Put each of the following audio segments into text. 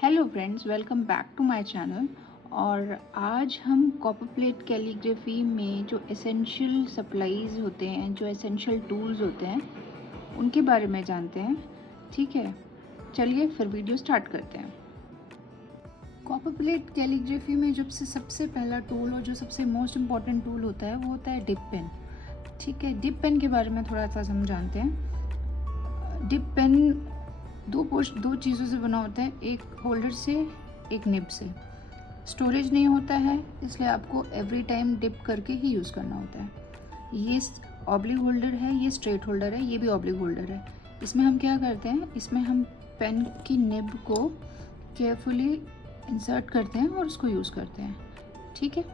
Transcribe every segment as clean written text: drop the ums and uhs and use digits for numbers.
Hello friends, welcome back to my channel. और आज हम कॉपर प्लेट कैलीग्राफी में जो एसेंशियल सप्लाईज होते हैं, जो एसेंशियल टूल्स होते हैं, उनके बारे में जानते हैं। ठीक है, चलिए फिर वीडियो स्टार्ट करते हैं। कॉपर प्लेट कैलीग्राफी में जब से सबसे पहला टूल और जो सबसे मोस्ट इम्पॉर्टेंट टूल होता है वो होता है डिप पेन। ठीक है, डिप पेन के बारे में थोड़ा सा समझाते हैं। डिप पेन दो चीज़ों से बना होता है, एक होल्डर से, एक निब से। स्टोरेज नहीं होता है, इसलिए आपको एवरी टाइम डिप करके ही यूज़ करना होता है। ये ऑब्लिक होल्डर है, ये स्ट्रेट होल्डर है, ये भी ऑब्लिक होल्डर है। इसमें हम क्या करते हैं, इसमें हम पेन की निब को केयरफुली इंसर्ट करते हैं और उसको यूज़ करते हैं। ठीक है,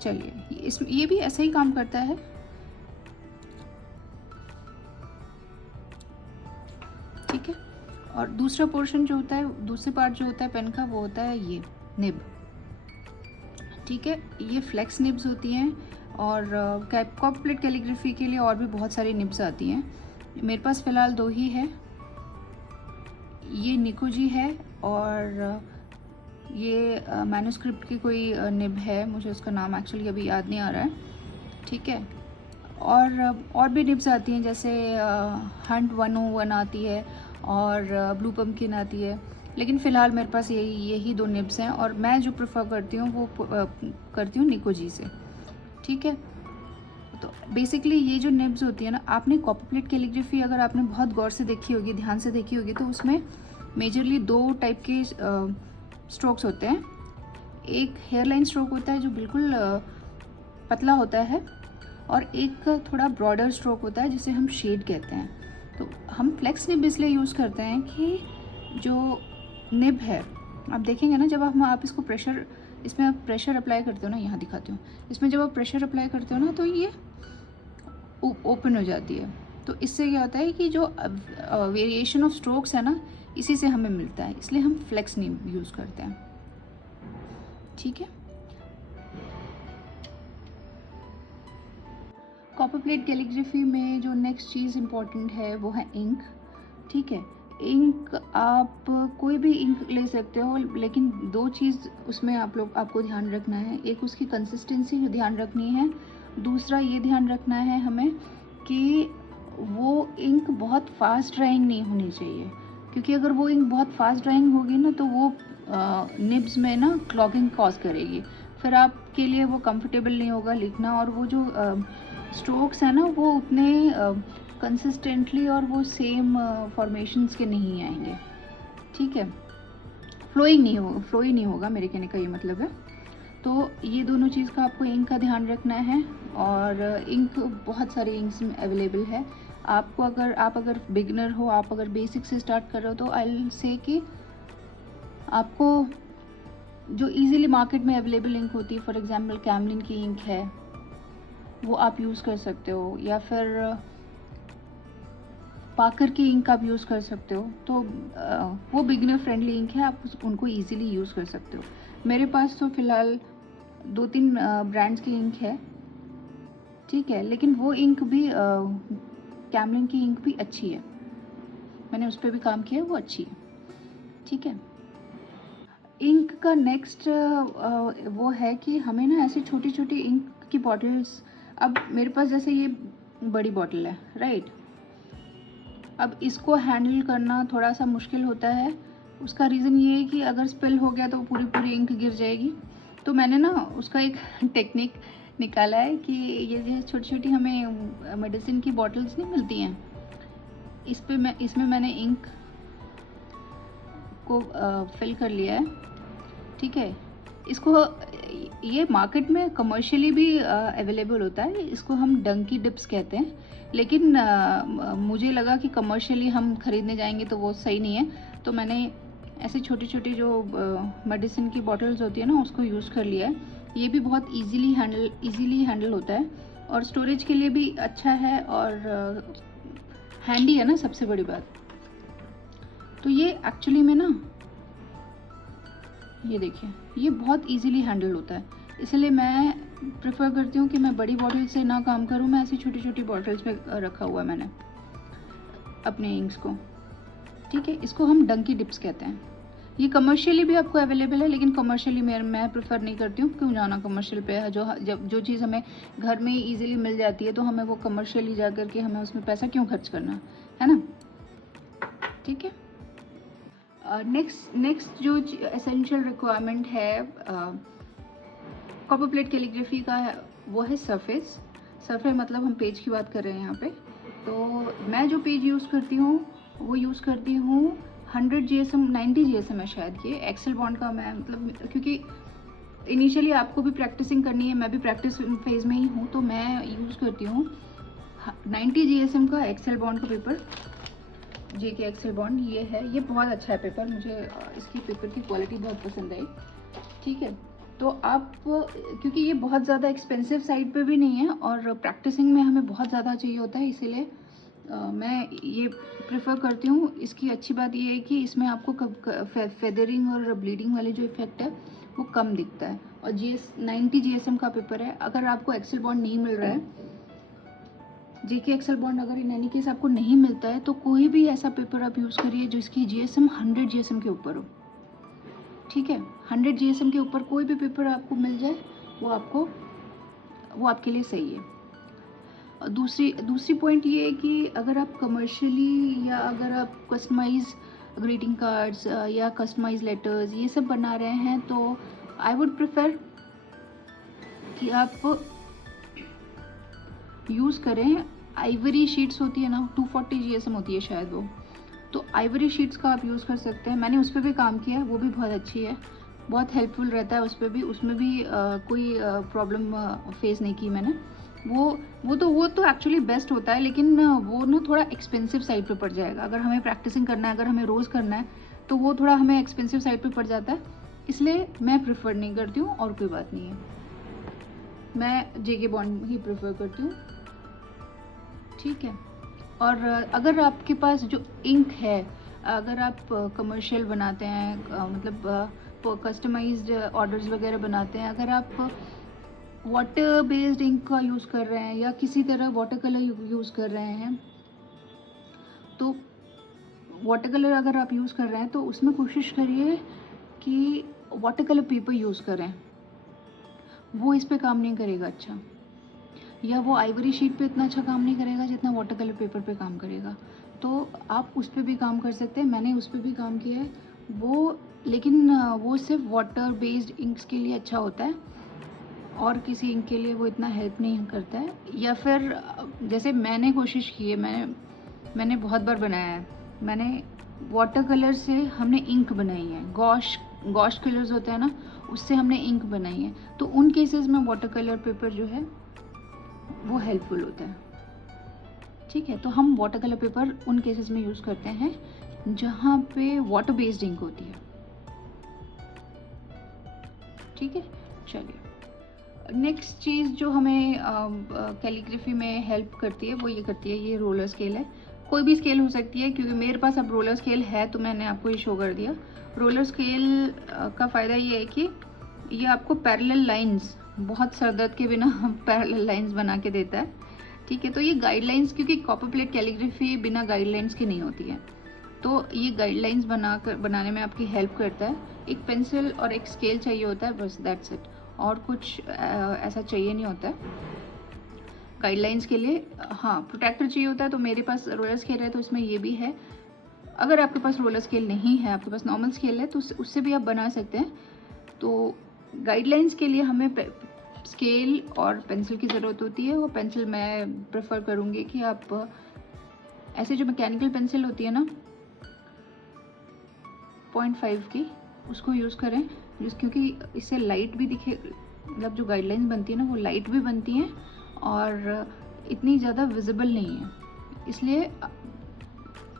चलिए इसमें ये भी ऐसा ही काम करता है। ठीक है, और दूसरा पोर्शन जो होता है, दूसरी पार्ट जो होता है पेन का, वो होता है ये निब। ठीक है, ये फ्लेक्स निब्स होती हैं और कॉपर प्लेट कैलीग्राफी के लिए और भी बहुत सारी निब्स आती हैं। मेरे पास फ़िलहाल दो ही है, ये निकोजी है और ये मैन्युस्क्रिप्ट की कोई निब है, मुझे उसका नाम एक्चुअली अभी याद नहीं आ रहा है। ठीक है, और भी निब्स आती हैं, जैसे हंट 101 आती है और ब्लू पम्पकिन आती है, लेकिन फ़िलहाल मेरे पास यही दो निब्स हैं और मैं जो प्रेफर करती हूँ वो करती हूँ निकोजी से। ठीक है, तो बेसिकली ये जो निब्स होती है ना, आपने कॉपर प्लेट कैलीग्राफी अगर आपने बहुत गौर से देखी होगी, ध्यान से देखी होगी, तो उसमें मेजरली दो टाइप के स्ट्रोक्स होते हैं। एक हेयरलाइन स्ट्रोक होता है जो बिल्कुल पतला होता है, और एक थोड़ा ब्रॉडर स्ट्रोक होता है जिसे हम शेड कहते हैं। तो हम फ्लेक्स निब इसलिए यूज़ करते हैं कि जो निब है, आप देखेंगे ना, जब आप इसको इसमें आप प्रेशर अप्लाई करते हो ना, यहाँ दिखाती हूँ, इसमें जब आप प्रेशर अप्लाई करते हो ना तो ये ओपन हो जाती है। तो इससे क्या होता है कि जो वेरिएशन ऑफ स्ट्रोक्स है ना, इसी से हमें मिलता है, इसलिए हम फ्लेक्स निब यूज़ करते हैं। ठीक है, कॉपर प्लेट कैलीग्राफी में जो नेक्स्ट चीज़ इम्पॉर्टेंट है वो है इंक। ठीक है, इंक आप कोई भी इंक ले सकते हो, लेकिन दो चीज़ उसमें आपको ध्यान रखना है। एक उसकी कंसिस्टेंसी ध्यान रखनी है, दूसरा ये ध्यान रखना है हमें कि वो इंक बहुत फास्ट ड्राइंग नहीं होनी चाहिए, क्योंकि अगर वो इंक बहुत फास्ट ड्राइंग होगी ना तो वो निब्स में ना क्लॉगिंग कॉज करेगी, फिर आपके लिए वो कंफर्टेबल नहीं होगा लिखना, और वो जो स्ट्रोक्स है ना वो उतने कंसिस्टेंटली और वो सेम फॉर्मेशंस के नहीं आएंगे। ठीक है, फ्लोइंग नहीं होगा, मेरे कहने का ये मतलब है। तो ये दोनों चीज़ का आपको इंक का ध्यान रखना है, और इंक बहुत सारे इंक्स में अवेलेबल है। आपको अगर बिगनर हो, आप अगर बेसिक से स्टार्ट कर रहे हो, तो आई विल से कि आपको जो इजीली मार्केट में अवेलेबल इंक होती है, फॉर एग्जांपल कैमलिन की इंक है, वो आप यूज़ कर सकते हो, या फिर पाकर की इंक आप यूज़ कर सकते हो। तो वो बिगिनर फ्रेंडली इंक है, आप उनको इजीली यूज़ कर सकते हो। मेरे पास तो फ़िलहाल 2-3 ब्रांड्स की इंक है। ठीक है, लेकिन वो इंक भी कैमलिन की इंक भी अच्छी है, मैंने उस पर भी काम किया है, वो अच्छी है। ठीक है, इंक का नेक्स्ट वो है कि हमें ना ऐसी छोटी छोटी इंक की बॉटल्स, अब मेरे पास जैसे ये बड़ी बॉटल है, राइट, अब इसको हैंडल करना थोड़ा सा मुश्किल होता है। उसका रीज़न ये है कि अगर स्पिल हो गया तो पूरी इंक गिर जाएगी। तो मैंने ना उसका एक टेक्निक निकाला है कि ये जो छोटी छोटी हमें मेडिसिन की बॉटल्स नहीं मिलती हैं, इसमें मैंने इंक को फिल कर लिया है। ठीक है, इसको ये मार्केट में कमर्शियली भी अवेलेबल होता है, इसको हम डंकी डिप्स कहते हैं, लेकिन मुझे लगा कि कमर्शियली हम ख़रीदने जाएंगे तो वो सही नहीं है, तो मैंने ऐसी छोटी छोटी जो मेडिसिन की बॉटल्स होती है ना, उसको यूज़ कर लिया है। ये भी बहुत इजीली हैंडल होता है, और स्टोरेज के लिए भी अच्छा है, और हैंडी है ना, सबसे बड़ी बात। तो ये एक्चुअली में ना, ये देखिए, ये बहुत इजीली हैंडल होता है, इसलिए मैं प्रेफर करती हूँ कि मैं बड़ी बॉटल से ना काम करूँ, मैं ऐसी छोटी छोटी बॉटल्स में रखा हुआ है मैंने अपने इंक्स को। ठीक है, इसको हम डंकी डिप्स कहते हैं। ये कमर्शियली भी आपको अवेलेबल है, लेकिन कमर्शियली मैं प्रेफर नहीं करती हूँ। क्यों जाना कमर्शियल पे है, जो चीज़ हमें घर में ही ईजिली मिल जाती है, तो हमें वो कमर्शियली जा कर के हमें उसमें पैसा क्यों खर्च करना है ना। ठीक है, नेक्स्ट जो एसेंशियल रिक्वायरमेंट है कॉपर प्लेट कैलीग्राफी का है, वो है सरफेस। सरफेस मतलब हम पेज की बात कर रहे हैं यहाँ पे। तो मैं जो पेज यूज़ करती हूँ वो यूज़ करती हूँ 100 GSM 90 GSM है शायद, ये एक्सेल बॉन्ड का। मैं मतलब क्योंकि इनिशियली आपको भी प्रैक्टिसिंग करनी है, मैं भी प्रैक्टिस फेज़ में ही हूँ, तो मैं यूज़ करती हूँ 90 GSM का एक्सेल बॉन्ड का पेपर। JK एक्सेल बॉन्ड ये है, ये बहुत अच्छा है पेपर, मुझे इसकी पेपर की क्वालिटी बहुत पसंद आई। ठीक है, तो आप क्योंकि ये बहुत ज़्यादा एक्सपेंसिव साइड पे भी नहीं है और प्रैक्टिसिंग में हमें बहुत ज़्यादा चाहिए होता है, इसीलिए मैं ये प्रेफर करती हूँ। इसकी अच्छी बात ये है कि इसमें आपको फेदरिंग और ब्लीडिंग वाले जो इफेक्ट है वो कम दिखता है। और JS 90 GSM का पेपर है। अगर आपको एक्सेल बॉन्ड नहीं मिल रहा है, JK एक्सेल बॉन्ड अगर इन एनी केस आपको नहीं मिलता है, तो कोई भी ऐसा पेपर आप यूज़ करिए जिसकी GSM 100 GSM के ऊपर हो। ठीक है, 100 GSM के ऊपर कोई भी पेपर आपको मिल जाए, वो आपके लिए सही है। और दूसरी पॉइंट ये है कि अगर आप कमर्शियली या अगर आप कस्टमाइज ग्रीटिंग कार्ड्स या कस्टमाइज लेटर्स ये सब बना रहे हैं, तो आई वुड प्रेफर कि आप यूज़ करें आइवरी शीट्स होती है ना, 240 GSM होती है शायद वो, तो आइवरी शीट्स का आप यूज़ कर सकते हैं। मैंने उस पर भी काम किया है, वो भी बहुत अच्छी है, बहुत हेल्पफुल रहता है उस पर भी। उसमें भी कोई प्रॉब्लम फेस नहीं की मैंने। वो तो एक्चुअली बेस्ट होता है, लेकिन वो ना थोड़ा एक्सपेंसिव साइड पे पड़ जाएगा। अगर हमें प्रैक्टिसिंग करना है, अगर हमें रोज़ करना है, तो वो थोड़ा हमें एक्सपेंसिव साइड पे पड़ जाता है, इसलिए मैं प्रेफर नहीं करती हूँ। और कोई बात नहीं है, मैं JK बॉन्ड ही प्रेफर करती हूँ। ठीक है, और अगर आपके पास जो इंक है, अगर आप कमर्शियल बनाते हैं, मतलब कस्टमाइज्ड ऑर्डर्स वगैरह बनाते हैं, अगर आप वाटर बेस्ड इंक का यूज़ कर रहे हैं या किसी तरह वाटर कलर यूज़ कर रहे हैं, तो वाटर कलर अगर आप यूज़ कर रहे हैं तो उसमें कोशिश करिए कि वाटर कलर पेपर यूज़ करें। वो इस पे काम नहीं करेगा अच्छा, या वो आइवरी शीट पे इतना अच्छा काम नहीं करेगा जितना वाटर कलर पेपर पे काम करेगा। तो आप उस पे भी काम कर सकते हैं, मैंने उस पे भी काम किया है वो, लेकिन वो सिर्फ वाटर बेस्ड इंक्स के लिए अच्छा होता है और किसी इंक के लिए वो इतना हेल्प नहीं करता है। या फिर जैसे मैंने कोशिश की है, मैंने बहुत बार बनाया है, मैंने वाटर कलर से हमने इंक बनाई है, गॉश कलर्स होते हैं ना, उससे हमने इंक बनाई है, तो उन केसेस में वाटर कलर पेपर जो है वो हेल्पफुल होता है। ठीक है, तो हम वाटर कलर पेपर उन केसेस में यूज़ करते हैं जहाँ पे वाटर बेस्ड इंक होती है। ठीक है, चलिए नेक्स्ट चीज़ जो हमें कैलीग्राफी में हेल्प करती है वो ये करती है, ये रोलर स्केल है। कोई भी स्केल हो सकती है, क्योंकि मेरे पास अब रोलर स्केल है तो मैंने आपको ये शो कर दिया। रोलर स्केल का फ़ायदा ये है कि ये आपको पैरेलल लाइंस, बहुत सर दर्द के बिना पैरेलल लाइंस बना के देता है। ठीक है, तो ये गाइडलाइंस, क्योंकि कॉपर प्लेट कैलीग्राफी बिना गाइडलाइंस के नहीं होती है, तो ये गाइडलाइंस बनाने में आपकी हेल्प करता है। एक पेंसिल और एक स्केल चाहिए होता है, बस दैट्स इट, और कुछ ऐसा चाहिए नहीं होता है गाइडलाइंस के लिए। हाँ, प्रोटेक्टर चाहिए होता है, तो मेरे पास रोलर स्केल है तो इसमें ये भी है। अगर आपके पास रोलर स्केल नहीं है, आपके पास नॉर्मल स्केल है, तो उससे भी आप बना सकते हैं। तो गाइडलाइंस के लिए हमें स्केल और पेंसिल की ज़रूरत होती है। वो पेंसिल मैं प्रेफर करूँगी कि आप ऐसे जो मैकेनिकल पेंसिल होती है ना 0.5 की, उसको यूज़ करें, क्योंकि इससे लाइट भी दिखे, मतलब जो गाइडलाइंस बनती है ना वो लाइट भी बनती हैं और इतनी ज़्यादा विजिबल नहीं है। इसलिए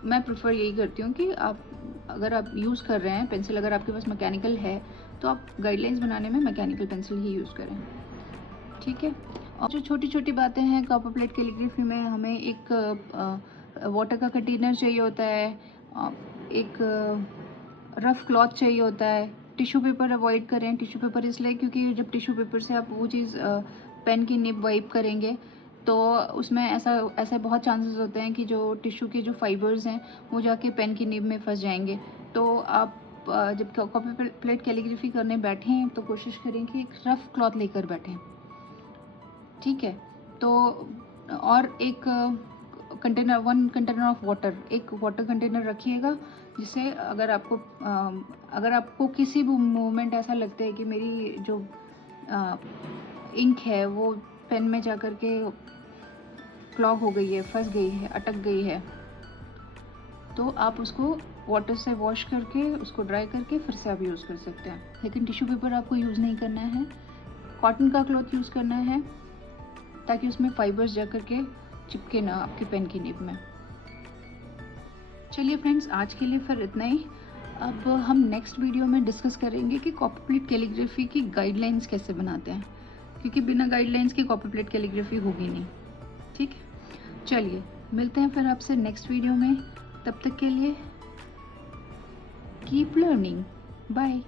मैं प्रेफर यही करती हूँ कि अगर आप यूज़ कर रहे हैं पेंसिल, अगर आपके पास मैकेनिकल है, तो आप गाइडलाइंस बनाने में मैकेनिकल पेंसिल ही यूज़ करें। ठीक है, और जो छोटी छोटी बातें हैं कॉपर प्लेट कैलीग्राफी में, हमें एक वाटर का कंटेनर चाहिए होता है, एक रफ़ क्लॉथ चाहिए होता है। टिश्यू पेपर अवॉइड करें। टिश्यू पेपर इसलिए क्योंकि जब टिश्यू पेपर से आप वो चीज़ पेन की निब वाइप करेंगे तो उसमें ऐसे बहुत चांसेस होते हैं कि जो टिश्यू के जो फाइबर्स हैं वो जाके पेन की निब में फंस जाएंगे। तो आप जब कॉपी प्लेट कैलीग्राफी करने बैठें तो कोशिश करें कि एक रफ़ क्लॉथ लेकर बैठें, ठीक है। तो और एक कंटेनर, 1 कंटेनर ऑफ वाटर, एक वाटर कंटेनर रखिएगा, जिससे अगर आपको किसी भी मोमेंट ऐसा लगता है कि मेरी जो इंक है वो पेन में जा कर के क्लॉग हो गई है, फंस गई है, अटक गई है, तो आप उसको वाटर से वॉश करके उसको ड्राई करके फिर से आप यूज़ कर सकते हैं। लेकिन टिश्यू पेपर आपको यूज़ नहीं करना है, कॉटन का क्लॉथ यूज़ करना है, ताकि उसमें फाइबर्स जा कर के चिपके ना आपके पेन की निब में। चलिए फ्रेंड्स, आज के लिए फिर इतना ही। अब हम नेक्स्ट वीडियो में डिस्कस करेंगे कि कॉपी प्लेट कैलीग्राफी की गाइडलाइंस कैसे बनाते हैं, क्योंकि बिना गाइडलाइंस के कॉपी प्लेट कैलीग्राफी होगी नहीं, ठीक है। चलिए मिलते हैं फिर आपसे नेक्स्ट वीडियो में, तब तक के लिए कीप लर्निंग, बाय।